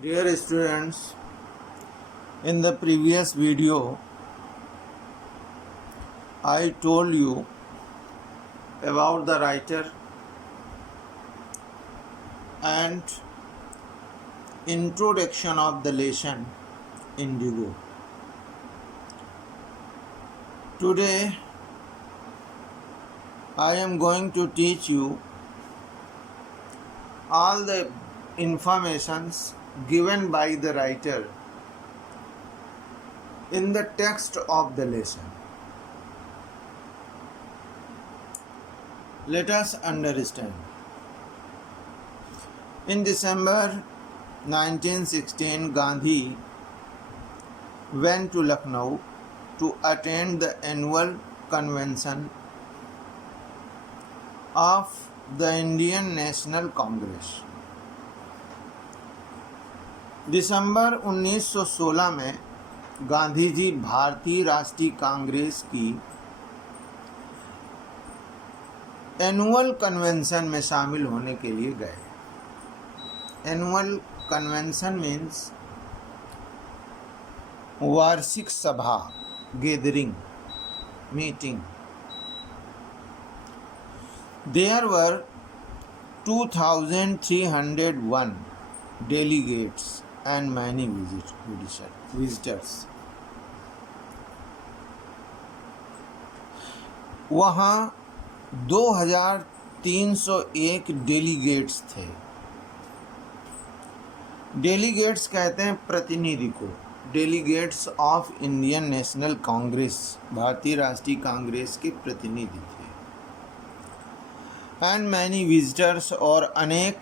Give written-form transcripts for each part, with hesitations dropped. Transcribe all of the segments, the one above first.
Dear students, in the previous video, I told you about the writer and introduction of the lesson Indigo. Today, I am going to teach you all the informations given by the writer in the text of the lesson. Let us understand. In December 1916, Gandhi went to Lucknow to attend the annual convention of the Indian National Congress. दिसंबर 1916 में गांधी जी भारतीय राष्ट्रीय कांग्रेस की annual convention में शामिल होने के लिए गए. एनुअल कन्वेंशन मीन्स वार्षिक सभा, gathering, meeting. There were 2,301 delegates and many visitors. वहाँ 2,301 डेलीगेट्स थे. डेलीगेट्स कहते हैं प्रतिनिधि को. Delegates of Indian national Congress, भारतीय राष्ट्रीय कांग्रेस के प्रतिनिधि थे. एंड मैनी विजिटर्स, और अनेक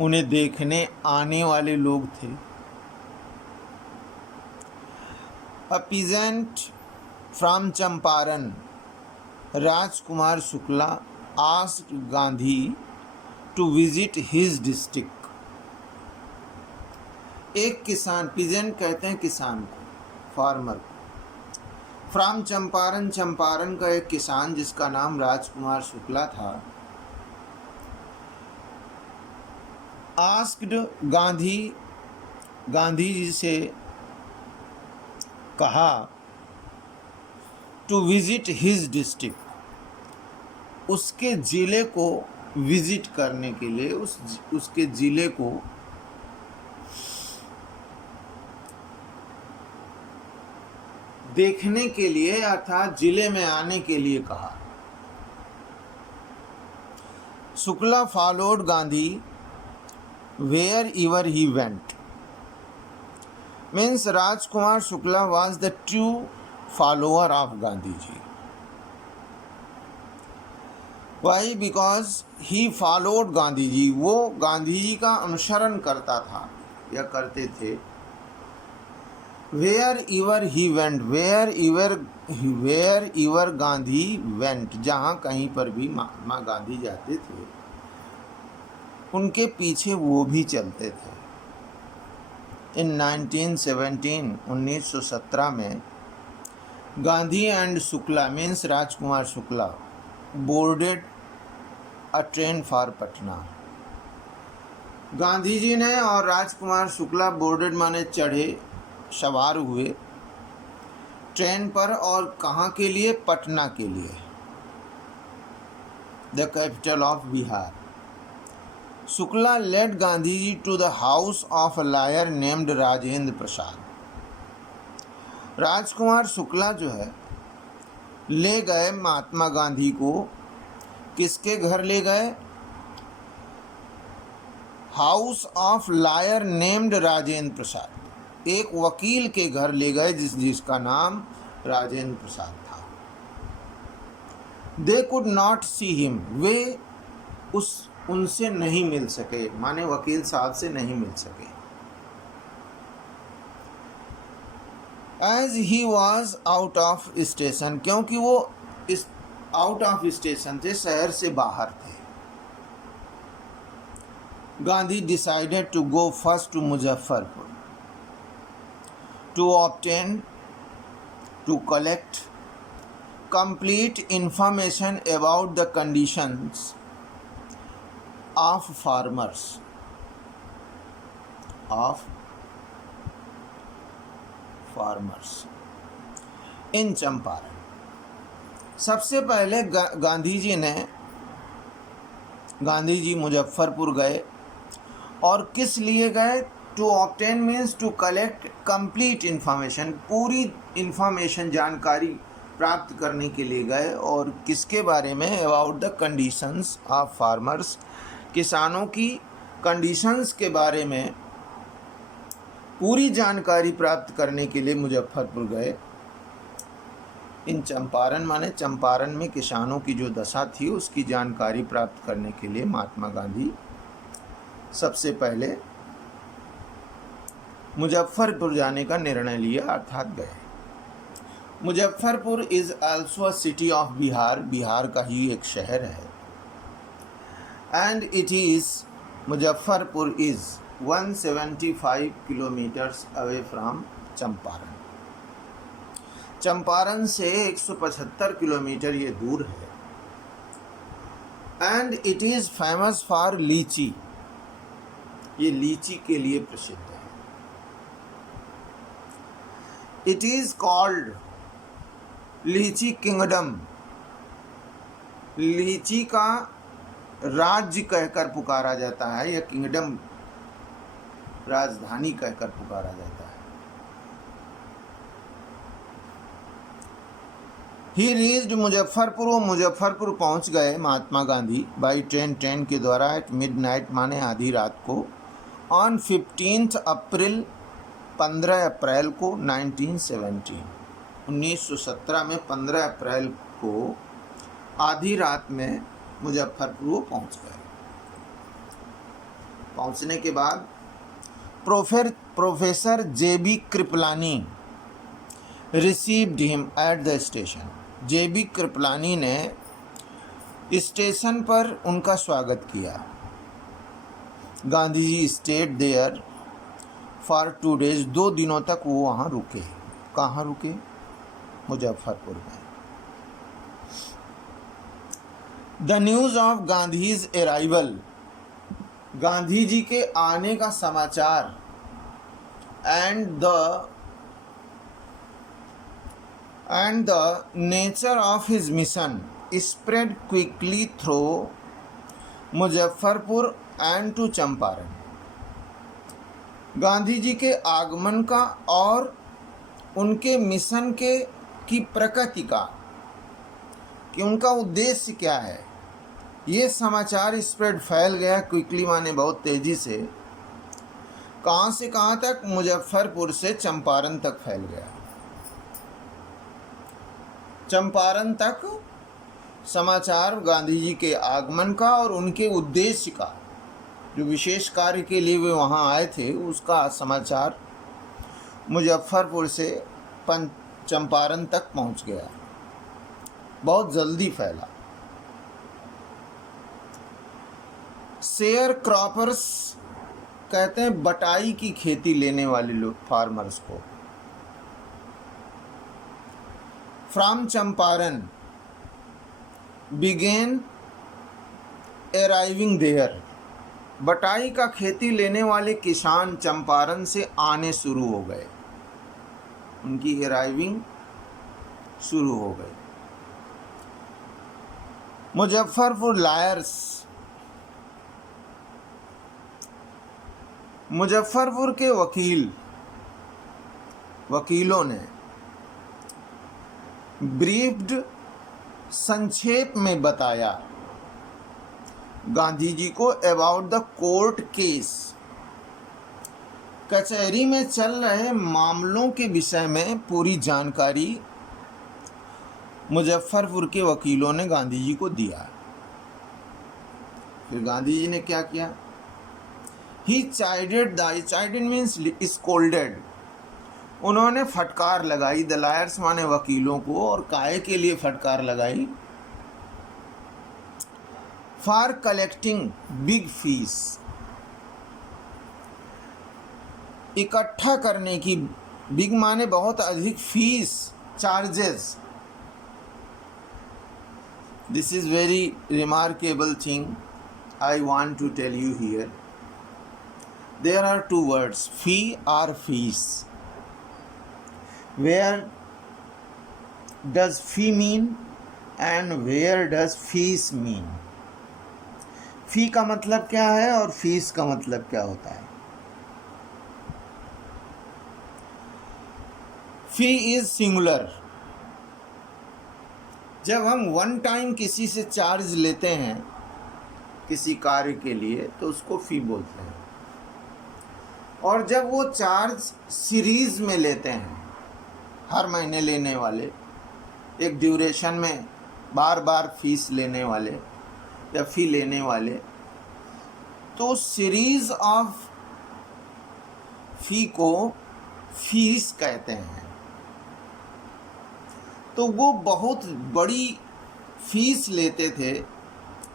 उन्हें देखने आने वाले लोग थे. A peasant from Champaran, Rajkumar Shukla, asked Gandhi to visit his district. एक किसान, पीजेंट कहते हैं किसान को, फार्मर. फ्रॉम चंपारण, चंपारण का एक किसान जिसका नाम राजकुमार शुक्ला था, आस्क्ड गांधी जी से कहा टू विजिट हिज डिस्ट्रिक्ट, उसके ज़िले को विजिट करने के लिए, उसके ज़िले को देखने के लिए अर्थात ज़िले में आने के लिए कहा. Shukla followed Gandhi wherever he went. Means Rajkumar Shukla was the true follower of Gandhi ji. Why? Because he followed Gandhi ji. वो गांधी जी का अनुसरण करता था या करते थे. Wherever he went, wherever Gandhi went, जहाँ कहीं पर भी महात्मा गांधी जाते थे उनके पीछे वो भी चलते थे. इन 1917 में Gandhi and Shukla means Rajkumar Shukla boarded a train for Patna. Gandhi ji ने और राजकुमार शुक्ला बोर्डेड माने चढ़े, सवार हुए ट्रेन पर. और कहाँ के लिए? पटना के लिए, the capital of Bihar. Shukla led Gandhi ji to the house of a lawyer named Rajendra Prasad. Rajkumar Shukla जो है ले गए महात्मा गांधी को, किसके घर ले गए? House of lawyer named Rajendra Prasad. एक वकील के घर ले गए जिसका नाम राजेंद्र प्रसाद था. They could not see him, वे उनसे नहीं मिल सके, माने वकील साहब से नहीं मिल सके. As he was out of station, क्योंकि वो इस आउट ऑफ स्टेशन थे, शहर से बाहर थे. Gandhi decided to go first to Muzaffarpur to collect complete information about the conditions of farmers. Of farmers in Champaran. सबसे पहले गांधी जी मुजफ्फरपुर गए, और किस लिए गए? To obtain means to collect complete information, पूरी इंफॉर्मेशन जानकारी प्राप्त करने के लिए गए। और किसके बारे में? About the conditions of farmers, किसानों की कंडीशंस के बारे में पूरी जानकारी प्राप्त करने के लिए मुजफ्फरपुर गए। इन चंपारण माने चंपारण में किसानों की जो दशा थी उसकी जानकारी प्राप्त करने के लिए महात्मा गांधी सबसे पहले मुजफ्फरपुर जाने का निर्णय लिया, अर्थात गए। Muzaffarpur is also a city of Bihar, Bihar का ही एक शहर है। And it is Muzaffarpur is 175 kilometres away from Champaran. Champaran से 175 किलोमीटर ये दूर है। And it is famous for लीची, ये लीची के लिए प्रसिद्ध है। इट इज कॉल्ड लीची किंगडम, लीची का राज्य कहकर पुकारा जाता है, या किंगडम राजधानी कहकर पुकारा जाता है। ही रीच्ड मुजफ्फरपुर, वो मुजफ्फरपुर पहुंच गए महात्मा गांधी बाई ट्रेन के द्वारा एट मिडनाइट माने आधी रात को, ऑन 15 अप्रैल 15 अप्रैल को 1917 में 15 अप्रैल को आधी रात में मुजफ्फरपुर पहुंच गए। पहुंचने के बाद professor JB Kripalani received him at the station. JB Kripalani ने स्टेशन पर उनका स्वागत किया। Gandhi ji stayed there for 2 days, 2 दिनों तक वो वहाँ रुके। कहाँ रुके? मुजफ्फरपुर में। The news of Gandhi's arrival, Gandhi ji के आने का समाचार, and the nature of his mission spread quickly through Muzaffarpur and to Champaran. Gandhi ji के आगमन का और उनके मिशन की प्रकृति का, कि उनका उद्देश्य क्या है, ये समाचार स्प्रेड फैल गया क्विकली माने बहुत तेज़ी से। कहाँ से कहाँ तक? मुजफ्फरपुर से चंपारण तक फैल गया। चंपारण तक समाचार गांधी जी के आगमन का और उनके उद्देश्य का, जो विशेष कार्य के लिए वे वहाँ आए थे, उसका समाचार मुजफ्फरपुर से चंपारण तक पहुँच गया, बहुत जल्दी फैला। शेयर क्रॉपर्स कहते हैं बटाई की खेती लेने वाले लोग, फार्मर्स को। From Champaran began arriving there, बटाई का खेती लेने वाले किसान चंपारण से आने शुरू हो गए, उनकी अराइविंग शुरू हो गई। मुजफ्फरपुर लायर्स, मुजफ्फरपुर के वकीलों ने ब्रीफ्ड संक्षेप में बताया गांधी जी को अबाउट द कोर्ट केस, कचहरी में चल रहे मामलों के विषय में पूरी जानकारी मुजफ्फरपुर के वकीलों ने गांधी जी को दिया। फिर गांधी जी ने क्या किया? ही चाइडेड मीन्स स्कोल्डेड, उन्होंने फटकार लगाई, द लायर्स माने वकीलों को, और काहे के लिए फटकार लगाई? फॉर कलेक्टिंग बिग फीस, इकट्ठा करने की, बिग माने बहुत अधिक, fees charges. This is very remarkable thing I want to tell you here. there are two words, fee or fees. Where does fee mean and where does fees mean? फी का मतलब क्या है और फीस का मतलब क्या होता है? फी इज सिंगुलर। जब हम वन टाइम किसी से चार्ज लेते हैं किसी कार्य के लिए तो उसको फी बोलते हैं, और जब वो चार्ज सीरीज में लेते हैं, हर महीने लेने वाले, एक ड्यूरेशन में बार बार फीस लेने वाले या फी लेने वाले, तो सीरीज ऑफ फी को फीस कहते हैं। तो वो बहुत बड़ी फीस लेते थे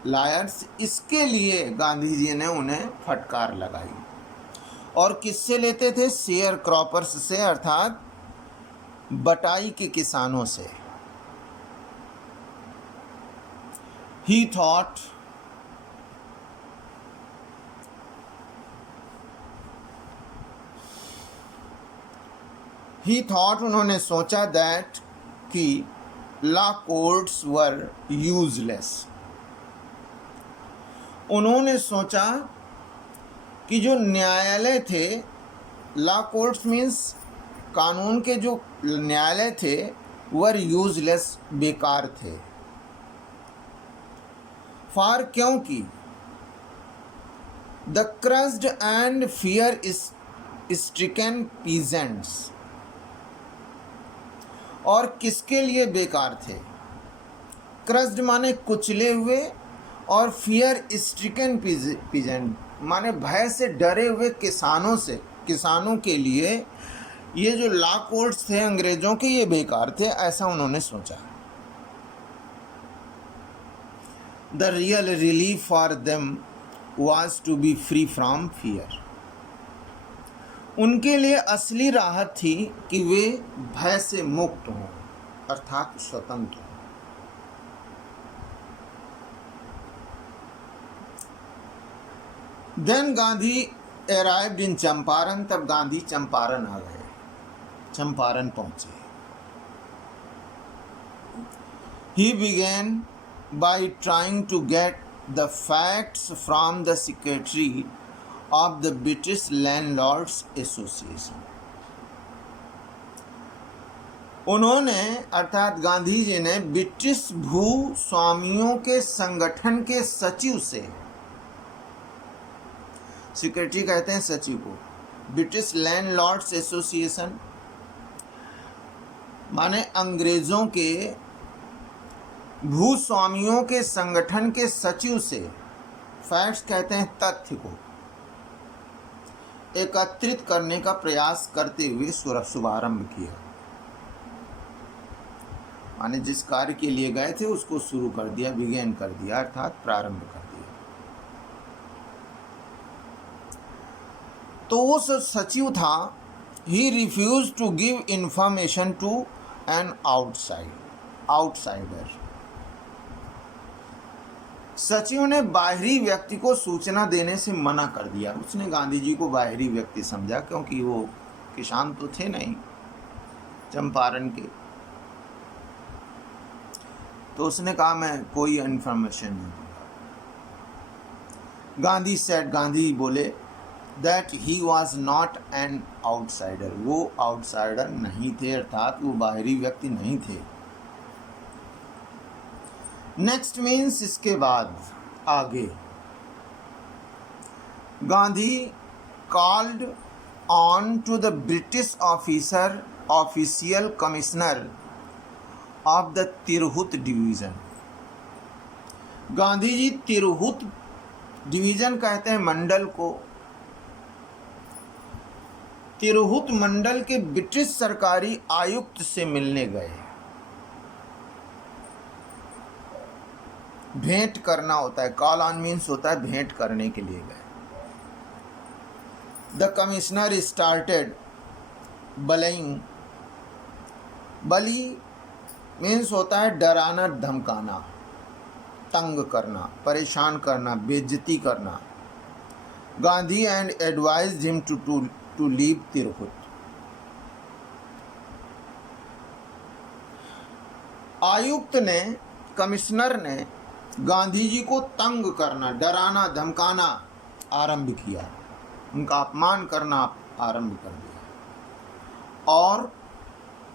लायर्स, इसके लिए गांधी जी ने उन्हें फटकार लगाई। और किससे लेते थे? शेयर क्रॉपर्स से, अर्थात बटाई के किसानों से। He thought, उन्होंने सोचा that कि law courts were useless। उन्होंने सोचा कि जो न्यायालय थे, लॉ कोर्ट्स मीन्स कानून के जो न्यायालय थे, वर यूजलेस, बेकार थे। फॉर, क्योंकि the crossed and fear stricken peasants, और किसके लिए बेकार थे? क्रस्ड माने कुचले हुए, और फियर स्ट्रिकन पीजेंट माने भय से डरे हुए किसानों से, किसानों के लिए ये जो लॉ कोर्ट्स थे अंग्रेजों के, ये बेकार थे, ऐसा उन्होंने सोचा। The real relief for them was to be free from fear. उनके लिए असली राहत थी कि वे भय से मुक्त हों, अर्थात स्वतंत्र हों। Then Gandhi arrived in Champaran. तब गांधी चंपारण आ गए, चंपारण पहुंचे। He began by trying to get the facts from the secretary of the British Landlords Association। उन्होंने, अर्थात गांधी जी ने, ब्रिटिश भू स्वामियों के संगठन के सचिव से, सेक्रेटरी कहते हैं सचिव को, ब्रिटिश लैंडलॉर्ड्स एसोसिएशन माने अंग्रेजों के भूस्वामियों के संगठन के सचिव से, फैक्ट्स कहते हैं तथ्य को, एकत्रित करने का प्रयास करते हुए शुभारंभ किया। माने जिस कार्य के लिए गए थे उसको शुरू कर दिया, बिगेन कर दिया, अर्थात प्रारंभ कर दिया। तो वो सचिव था, he refuse to give information to an outsider. सचिव ने बाहरी व्यक्ति को सूचना देने से मना कर दिया। उसने गांधी जी को बाहरी व्यक्ति समझा, क्योंकि वो किसान तो थे नहीं चंपारण के, तो उसने कहा मैं कोई इन्फॉर्मेशन नहीं दूंगा। गांधी सेड, गांधी बोले that he was not an outsider, वो आउटसाइडर नहीं थे, अर्थात वो बाहरी व्यक्ति नहीं थे। नेक्स्ट मीन्स इसके बाद आगे, Gandhi called on to the British official commissioner of the Tirhut division. Gandhi ji Tirhut division कहते हैं मंडल को, तिरहुत मंडल के ब्रिटिश सरकारी आयुक्त से मिलने गए। भेंट करना होता है, कॉल ऑन मीन्स होता है भेंट करने के लिए गए। The commissioner started bullying, bully means होता है डराना, धमकाना, तंग करना, परेशान करना, बेइज्जती करना। Gandhi and advised him to leave Tirhut. आयुक्त ने, कमिश्नर ने गांधी जी को तंग करना, डराना, धमकाना आरंभ किया, उनका अपमान करना आरंभ कर दिया और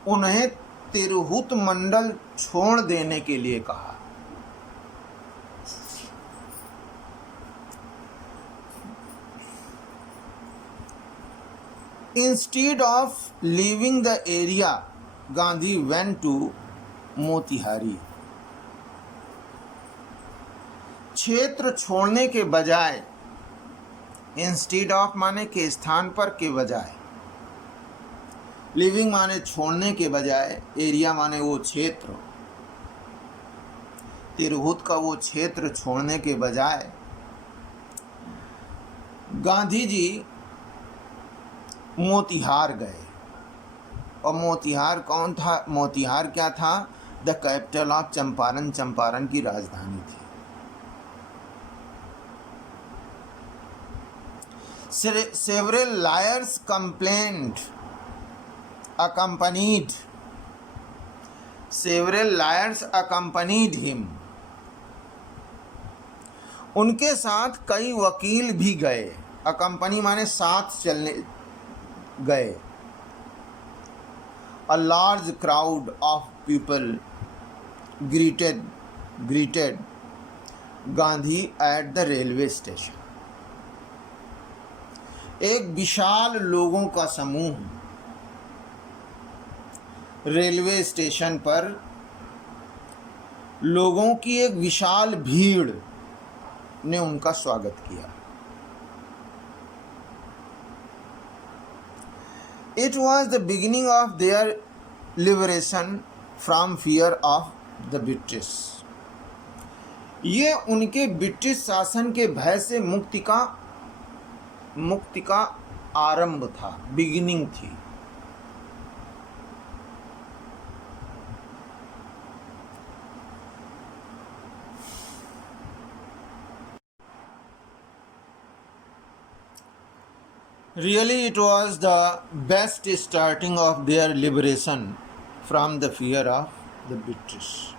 उन्हें तिरहुत मंडल छोड़ देने के लिए कहा। Instead of leaving the area, Gandhi went to Motihari. क्षेत्र छोड़ने के बजाय, इंस्टीड ऑफ माने के स्थान पर, के बजाय, लिविंग माने छोड़ने के बजाय, एरिया माने वो क्षेत्र, तिरहुत का वो क्षेत्र छोड़ने के बजाय गांधी जी मोतिहार गए। और मोतिहार कौन था? मोतिहार क्या था? The capital of Champaran, Champaran की राजधानी थी। Several liars complained, accompanied. Several liars accompanied him. उनके साथ कई वकील भी गए। अकंपनी माने साथ चलने गए। A large crowd of people greeted Gandhi at the railway station. एक विशाल लोगों का समूह रेलवे स्टेशन पर, लोगों की एक विशाल भीड़ ने उनका स्वागत किया। It was the beginning of their liberation from fear of the British. ये उनके ब्रिटिश शासन के भय से मुक्ति का आरंभ था, बिगिनिंग थी। Really, it was the best starting of their liberation from the fear of the British.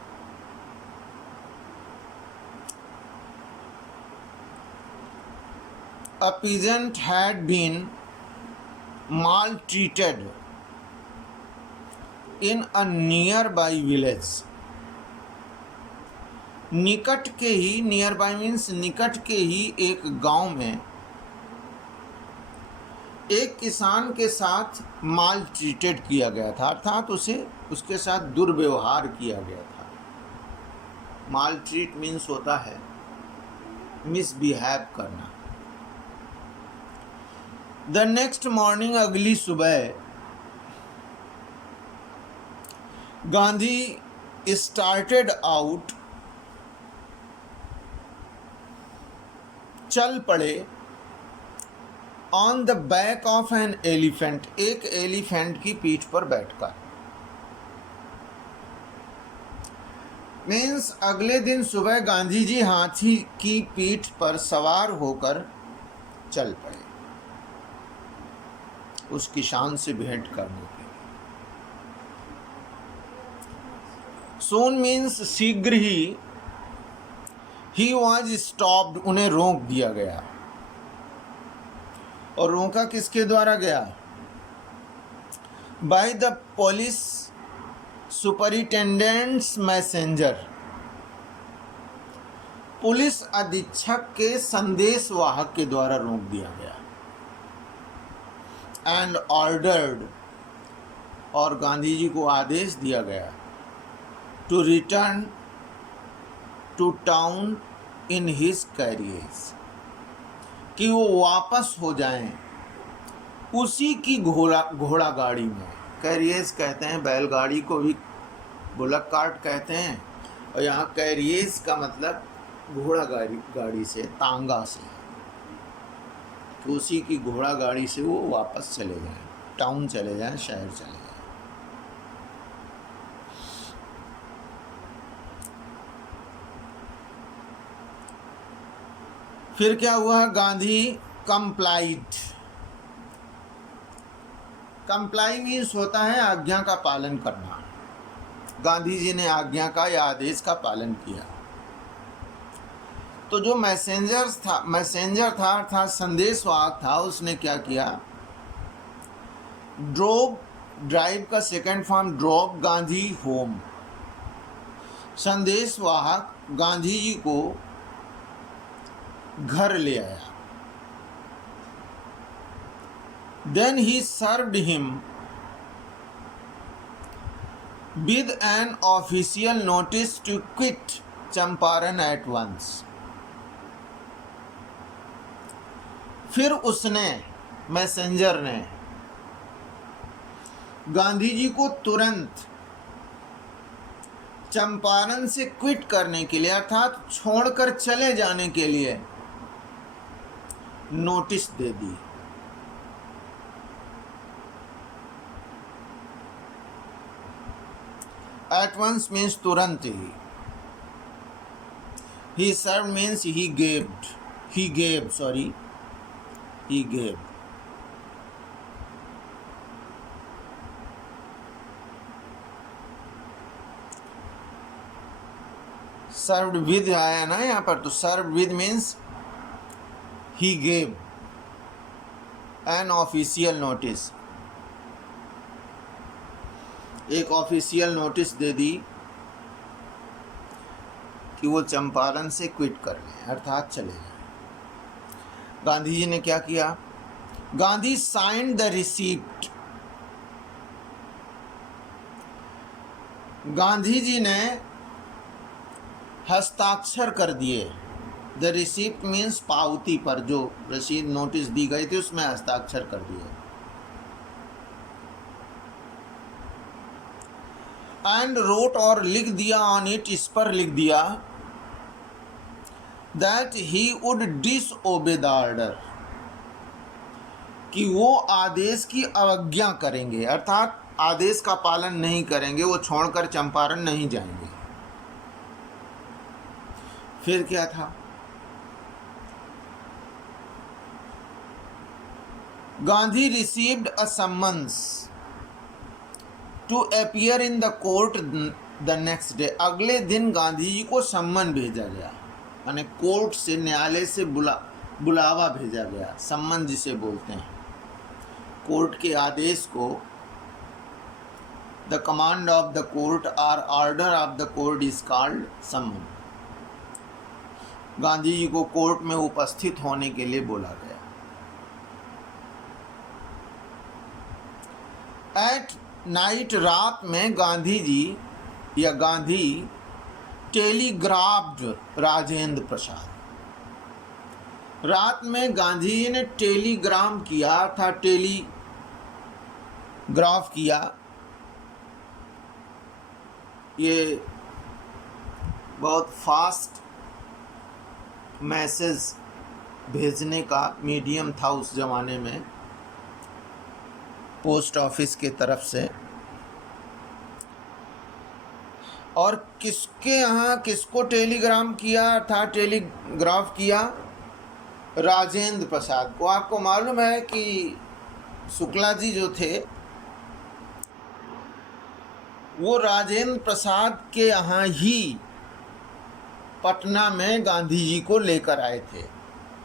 A peasant had been maltreated in a nearby village. निकट के ही, नियरबाई मीन्स निकट के ही एक गांव में एक किसान के साथ माल ट्रीटेड किया गया था, अर्थात उसके साथ दुर्व्यवहार किया गया था। माल ट्रीट मीन्स होता है मिसबिहेव करना। द नेक्स्ट मॉर्निंग, अगली सुबह, गांधी स्टार्टेड आउट, चल पड़े, on the back of an elephant, एक एलिफेंट की पीठ पर बैठकर। मीन्स अगले दिन सुबह गांधी जी हाथी की पीठ पर सवार होकर चल पड़े उस किसान से भेंट करने के लिए। सोन मीन्स शीघ्र ही वॉज स्टॉप्ड, उन्हें रोक दिया गया। और रोका किसके द्वारा गया? By the police superintendents messenger, police अधीक्षक के संदेशवाहक के द्वारा रोक दिया गया। एंड ऑर्डर्ड, और गांधी जी को आदेश दिया गया, to return to town in his carriers, कि वो वापस हो जाएं उसी की घोड़ा गाड़ी में। कैरियर्स कहते हैं बैलगाड़ी को, भी बुलक कार्ट कहते हैं, और यहाँ कैरियर्स का मतलब घोड़ा गाड़ी से, तांगा से, तो उसी की घोड़ा गाड़ी से वो वापस चले जाएं, टाउन चले जाएं, शहर चले जाएं। फिर क्या हुआ? गांधी कंप्लाइड। कंप्लाई मीन्स होता है आज्ञा का पालन करना। गांधी जी ने आज्ञा का या आदेश का पालन किया। तो जो मैसेंजर था अर्थात संदेशवाहक था, उसने क्या किया, ड्राइव का second form drop Gandhi home. संदेशवाहक गांधी जी को घर ले आया। Then he served him with an official notice to quit Champaran at once। फिर उसने, मैसेंजर ने, गांधी जी को तुरंत चंपारण से क्विट करने के लिए अर्थात छोड़कर चले जाने के लिए notice they the. At once means तुरंत ही। He served means he gave। Served with आया ना यहाँ पर, तो served with means he gave an official notice। एक ऑफिशियल नोटिस दे दी कि वो चंपारण से क्विट कर लें अर्थात चले जाएं। गांधी जी ने क्या किया, Gandhi signed the receipt. Gandhi ji ने हस्ताक्षर कर दिए। द रिसीप्ट मीन्स पावती पर जो रसीद नोटिस दी गई थी उसमें हस्ताक्षर कर दिए। एंड रोट और लिख दिया ऑन इट, इस पर लिख दिया, that he would disobey the order, कि वो आदेश की अवज्ञा करेंगे अर्थात आदेश का पालन नहीं करेंगे, वो छोड़कर चंपारण नहीं जाएंगे। फिर क्या था, Gandhi received a summons to appear in the court the next day. अगले दिन गांधी जी को सम्मन भेजा गया, यानी कोर्ट से, न्यायालय से बुलावा भेजा गया। सम्मन जिसे बोलते हैं, कोर्ट के आदेश को, the command of the court और order of the court is called सम्मन। गांधी जी को कोर्ट में उपस्थित होने के लिए बोला गया। एट नाइट, रात में गांधी जी या गांधी टेलीग्राफ्ड राजेंद्र प्रसाद। रात में गांधी जी ने टेलीग्राम किया था, टेलीग्राफ किया। ये बहुत फास्ट मैसेज भेजने का मीडियम था उस ज़माने में, पोस्ट ऑफिस के तरफ से। और किसके यहाँ किसको टेलीग्राम किया था, टेलीग्राफ किया, राजेंद्र प्रसाद को। आपको मालूम है कि शुक्ला जी जो थे वो राजेंद्र प्रसाद के यहाँ ही पटना में गांधी जी को लेकर आए थे,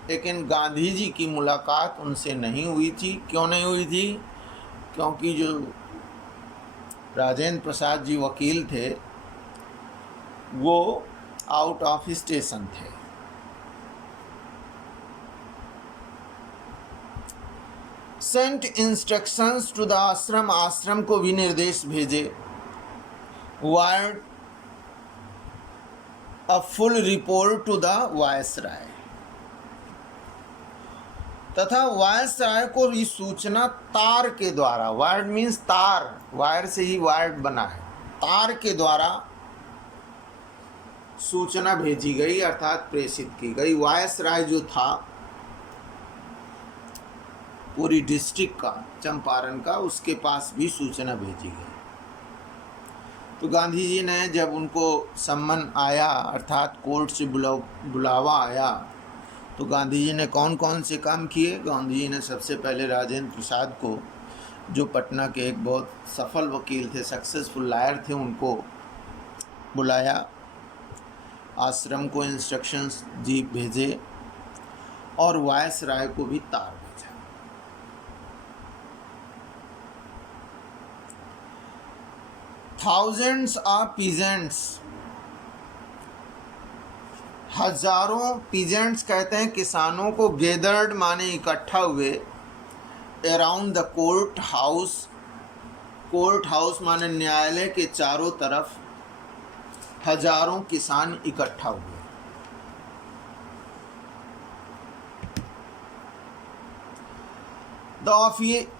लेकिन गांधी जी की मुलाकात उनसे नहीं हुई थी। क्यों नहीं हुई थी? क्योंकि जो राजेंद्र प्रसाद जी वकील थे वो आउट ऑफ स्टेशन थे। Sent instructions to the ashram, आश्रम को भी निर्देश भेजे। Wired a full report to the viceroy, तथा वायसराय को इस सूचना तार के द्वारा, वायर्ड मीन्स तार, वायर से ही वायर्ड बना है, तार के द्वारा सूचना भेजी गई अर्थात प्रेषित की गई। वायसराय जो था पूरी डिस्ट्रिक्ट का, चंपारण का, उसके पास भी सूचना भेजी गई। तो गांधी जी ने जब उनको सम्मन आया अर्थात कोर्ट से बुलावा आया तो गांधी जी ने कौन कौन से काम किए? गांधी जी ने सबसे पहले राजेंद्र प्रसाद को, जो पटना के एक बहुत सफल वकील थे, सक्सेसफुल लॉयर थे, उनको बुलाया, आश्रम को इंस्ट्रक्शंस जी भेजे और वायसराय को भी तार भेजा। थाउजेंड्स ऑफ पीजेंट्स, हजारों पीजेंट्स कहते हैं किसानों को, गैदर्ड माने इकट्ठा हुए, around the court house, court house माने न्यायालय के चारों तरफ हजारों किसान इकट्ठा हुए। The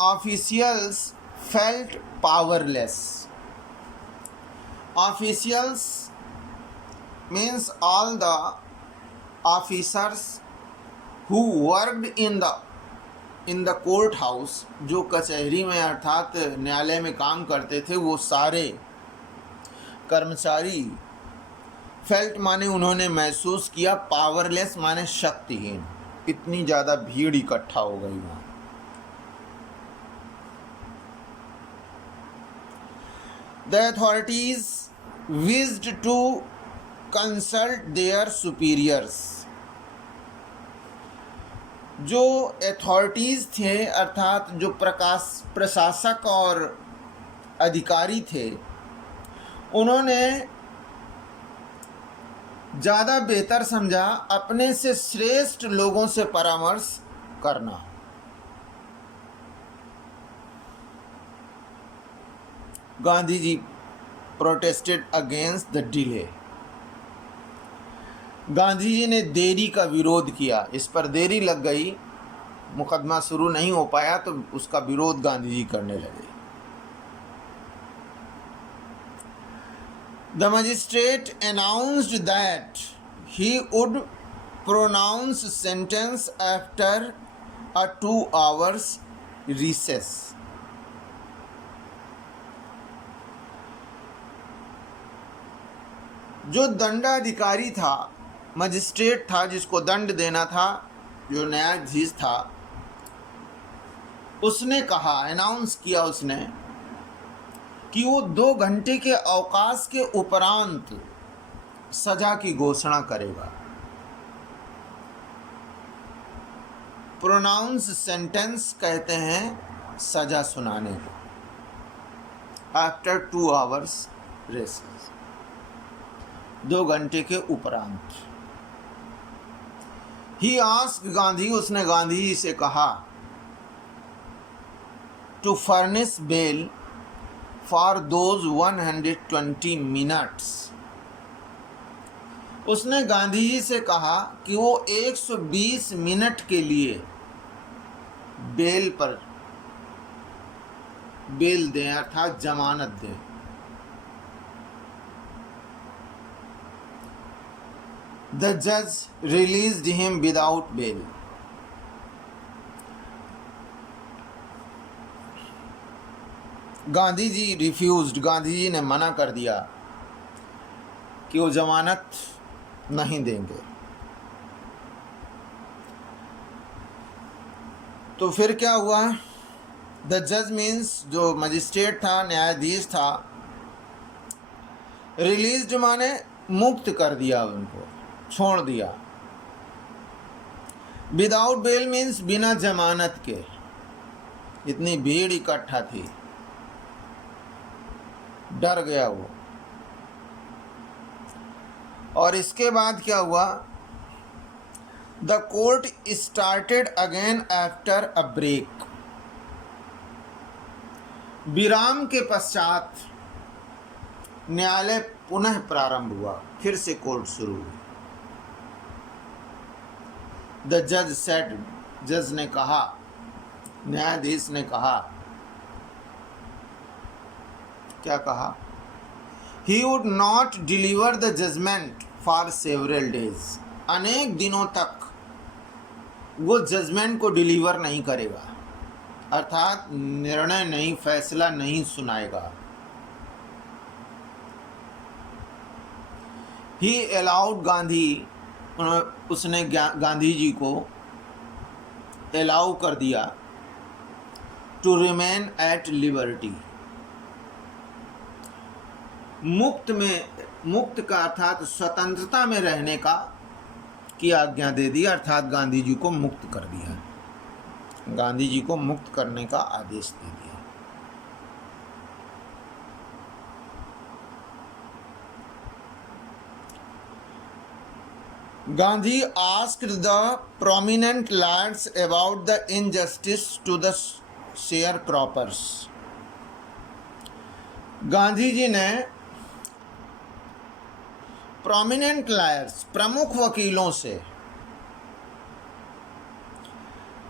officials felt powerless. Officials means all the officers who worked in the court house, जो कचहरी में अर्थात न्यायालय में काम करते थे, वो सारे कर्मचारी, फेल्ट माने उन्होंने महसूस किया, पावरलेस माने शक्तिहीन, इतनी ज़्यादा भीड़ इकट्ठा हो गई वहाँ। The authorities wished to consult their superiors. जो अथॉरिटीज़ थे अर्थात जो प्रशासक और अधिकारी थे, उन्होंने ज़्यादा बेहतर समझा अपने से श्रेष्ठ लोगों से परामर्श करना। Gandhi ji protested against the delay. Gandhi ji ने देरी का विरोध किया, इस पर देरी लग गई, मुकदमा शुरू नहीं हो पाया, तो उसका विरोध गांधी जी करने लगे। The magistrate announced that he would pronounce sentence after a 2 hours recess। जो दंडाधिकारी था, मजिस्ट्रेट था, जिसको दंड देना था, जो न्यायाधीश था, उसने कहा, अनाउंस किया उसने, कि वो 2 घंटे के अवकाश के उपरांत सजा की घोषणा करेगा। प्रोनाउंस सेंटेंस कहते हैं सजा सुनाने को। आफ्टर 2 hours रेसेस, 2 घंटे के उपरांत। ही आस्क्ड गांधी, उसने गांधी जी से कहा, to furnish bail for those 120 minutes. उसने गांधी जी से कहा कि वो 120 मिनट के लिए बेल दें, अर्थात जमानत दें। The judge released him without bail। Gandhi ji refused, Gandhi ji ने मना कर दिया कि वो जमानत नहीं देंगे। तो फिर क्या हुआ? द जज मीन्स जो मजिस्ट्रेट था, न्यायाधीश था, रिलीज्ड माने मुक्त कर दिया, उनको छोड़ दिया। विदाउट बेल मीन्स बिना जमानत के। इतनी भीड़ इकट्ठा थी, डर गया वो। और इसके बाद क्या हुआ? The court started again after a break. विराम के पश्चात न्यायालय पुनः प्रारंभ हुआ, फिर से कोर्ट शुरू हुई। द जज सेड, जज ने कहा, न्यायाधीश ने कहा, क्या कहा? He would not deliver the judgement for several days. अनेक दिनों तक वो जजमेंट को डिलीवर नहीं करेगा, अर्थात निर्णय नहीं, फैसला नहीं सुनाएगा। ही अलाउड गांधी उसने गांधी जी को अलाउ कर दिया टू रिमेन एट लिबर्टी। मुक्त का अर्थात स्वतंत्रता में रहने का की आज्ञा दे दी, अर्थात गांधी जी को मुक्त कर दिया, गांधी जी को मुक्त करने का आदेश दे दिया। Gandhi asked the prominent lads about the injustice to the sharecroppers। Gandhi ji ने प्रोमिनेंट लायर्स, प्रमुख वकीलों से,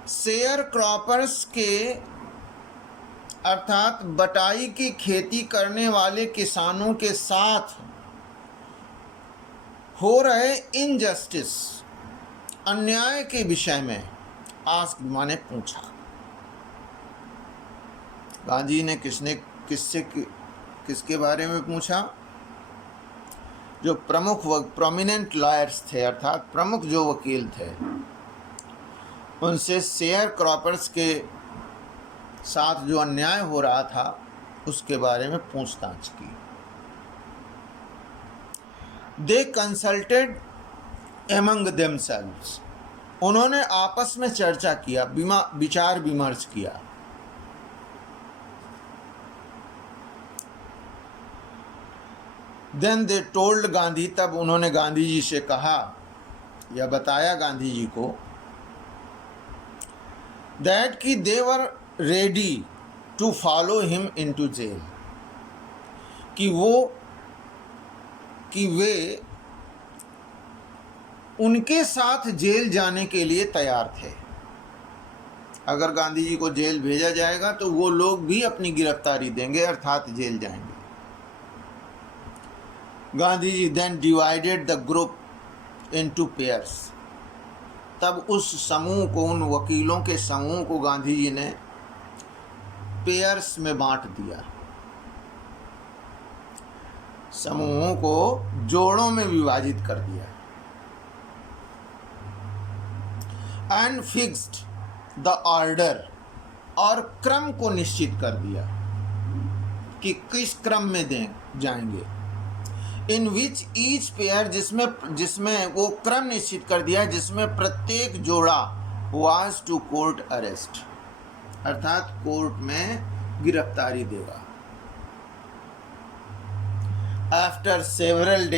शेयर क्रॉपर्स के अर्थात बटाई की खेती करने वाले किसानों के साथ हो रहे इनजस्टिस, अन्याय के विषय में आस्क माने पूछा। गांधी ने किसके बारे में पूछा? जो प्रमुख प्रोमिनेंट लॉयर्स थे, अर्थात प्रमुख जो वकील थे, उनसे शेयर क्रॉपर्स के साथ जो अन्याय हो रहा था उसके बारे में पूछताछ की। दे कंसल्टेड एमंग देमसेल्व्स, उन्होंने आपस में चर्चा किया, विचार विमर्श किया। देन दे टोल्ड गांधी, तब उन्होंने गांधी जी से कहा या बताया गांधी जी को दैट कि they were ready to follow him into jail, कि वे उनके साथ जेल जाने के लिए तैयार थे। अगर गांधी जी को जेल भेजा जाएगा तो वो लोग भी अपनी गिरफ्तारी देंगे, अर्थात जेल जाएंगे। Gandhi ji then divided the group into pairs, तब उस समूह को, उन वकीलों के समूह को गांधी जी ने पेयर्स में बांट दिया, समूहों को जोड़ों में विभाजित कर दिया। एंड फिक्स्ड द ऑर्डर, और क्रम को निश्चित कर दिया कि किस क्रम में जाएंगे। इन विच ईच पेयर, जिसमें वो क्रम निश्चित कर दिया जिसमें प्रत्येक जोड़ा वाज टू कोर्ट अरेस्ट, अर्थात कोर्ट में गिरफ्तारी देगा। After several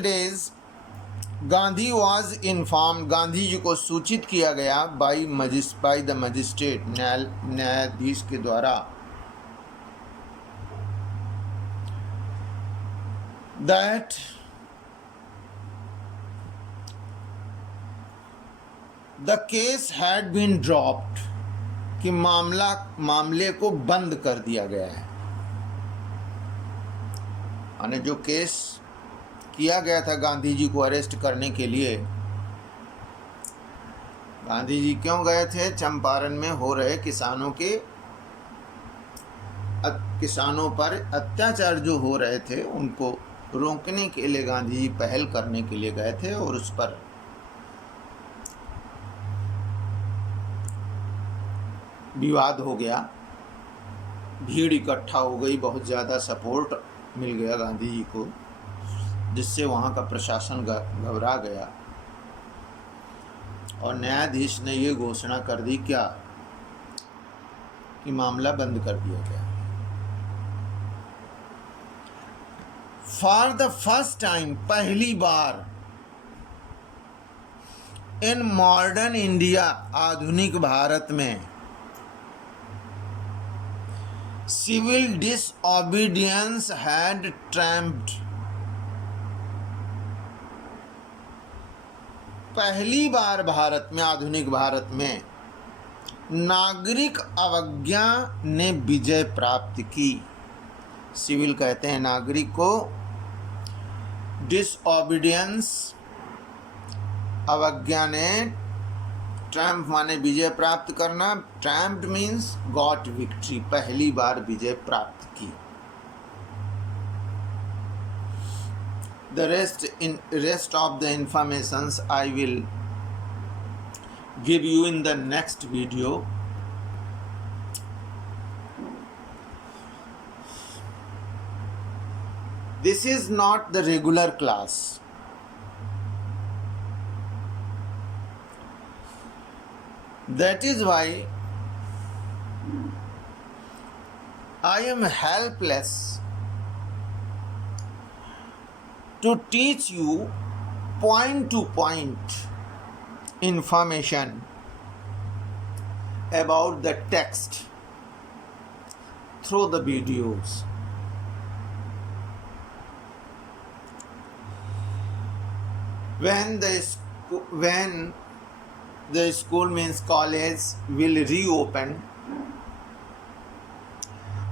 days Gandhi was inform, Gandhi ji को सूचित किया गया बाई द मजिस्ट्रेट, न्यायाधीश के द्वारा, that the case had been dropped, कि मामले को बंद कर दिया गया है। यानी जो केस किया गया था गांधी जी को अरेस्ट करने के लिए, गांधी जी क्यों गए थे? चंपारण में हो रहे किसानों पर अत्याचार जो हो रहे थे उनको रोकने के लिए गांधी जी पहल करने के लिए गए थे, और उस पर विवाद हो गया, भीड़ इकट्ठा हो गई, बहुत ज़्यादा सपोर्ट मिल गया गांधी जी को, जिससे वहाँ का प्रशासन घबरा गया और न्यायाधीश ने ये घोषणा कर दी क्या कि मामला बंद कर दिया गया। फॉर द फर्स्ट टाइम, पहली बार, इन मॉडर्न इंडिया, आधुनिक भारत में, सिविल डिसओबीडियंस हैड ट्रम्प्ड, पहली बार भारत में, आधुनिक भारत में नागरिक अवज्ञा ने विजय प्राप्त की। सिविल कहते हैं नागरिक को, डिसओबीडियंस अवज्ञा ने, ट्रम्प माने विजय प्राप्त करना, ट्रम्प्ड मीन्स गॉट विक्ट्री, पहली बार विजय प्राप्त की। The rest of the informations I will give you in the next video. This is not the regular class. That is why I am helpless to teach you point to point information about the text through the videos. When the school means college will reopen,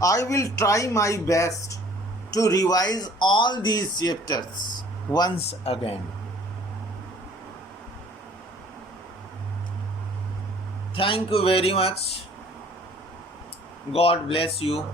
I will try my best to revise all these chapters once again. Thank you very much. God bless you.